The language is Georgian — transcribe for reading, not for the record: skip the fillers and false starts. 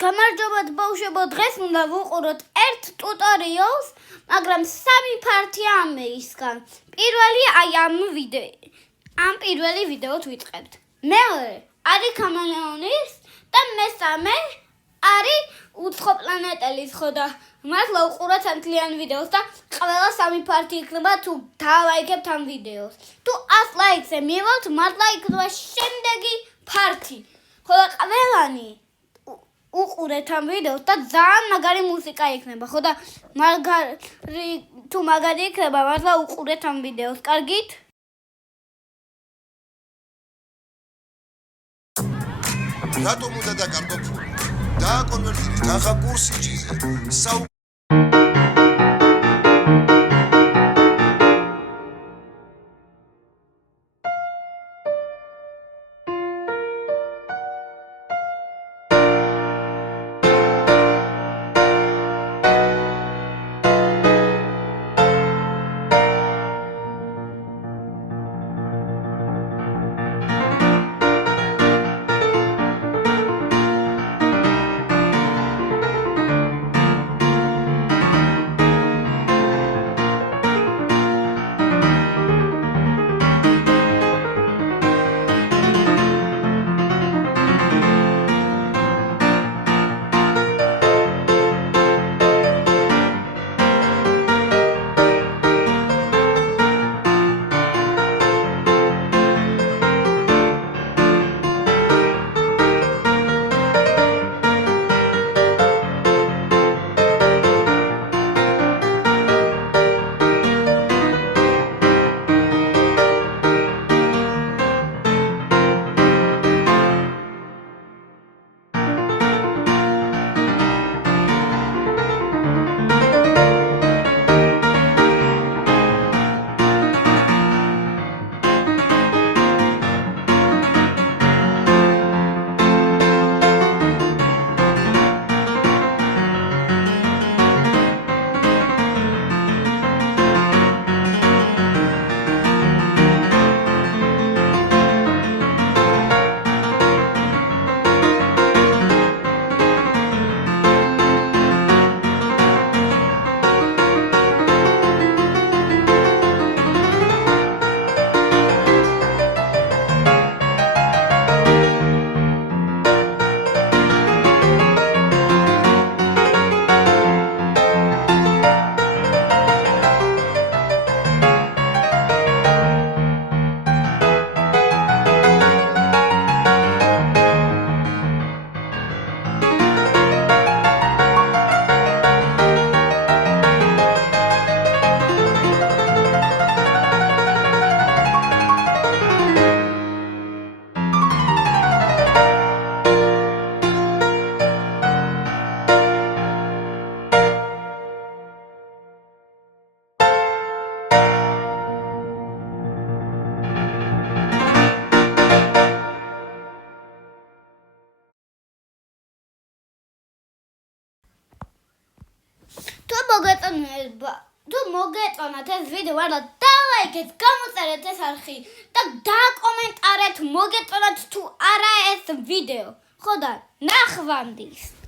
გამარჯობა ბავშვებო, დღეს უნდა ვუყუროთ ერთ ტუტორიალს, მაგრამ სამი პარტია ამისგან. პირველი აი ამ პირველი ვიდეოთ ვიწყებთ. მეორე არის კამელეონის და მესამე არის უცხო პლანეტელის ხო და მართლა უყუროთ ამ მთლიან ვიდეოს და ყველა სამი პარტია იქნება თუ დალაიქებთ ამ ვიდეოს. თუ 100 ლაიქს მივიღოთ, მართლა იქნება შემდეგი პარტი. ხო და ყველანი უყურეთ ამ ვიდეოს და ძალიან მაგარი მუსიკა იქნება, ხო და თუ მაგარი იქნება, მართლა უყურეთ ამ ვიდეოს. კარგით? რატომ უნდა დაკარგო ფული? დააკონვერტირეთ ახლა კურსიჯიზე. თუ მოგეწონათ ეს ვიდეო, არა დალაიქეთ, გამოწერეთ ეს არხი და დააკომენტარეთ, მოგეწონათ თუ არა ეს ვიდეო. ხო და ნახვამდის.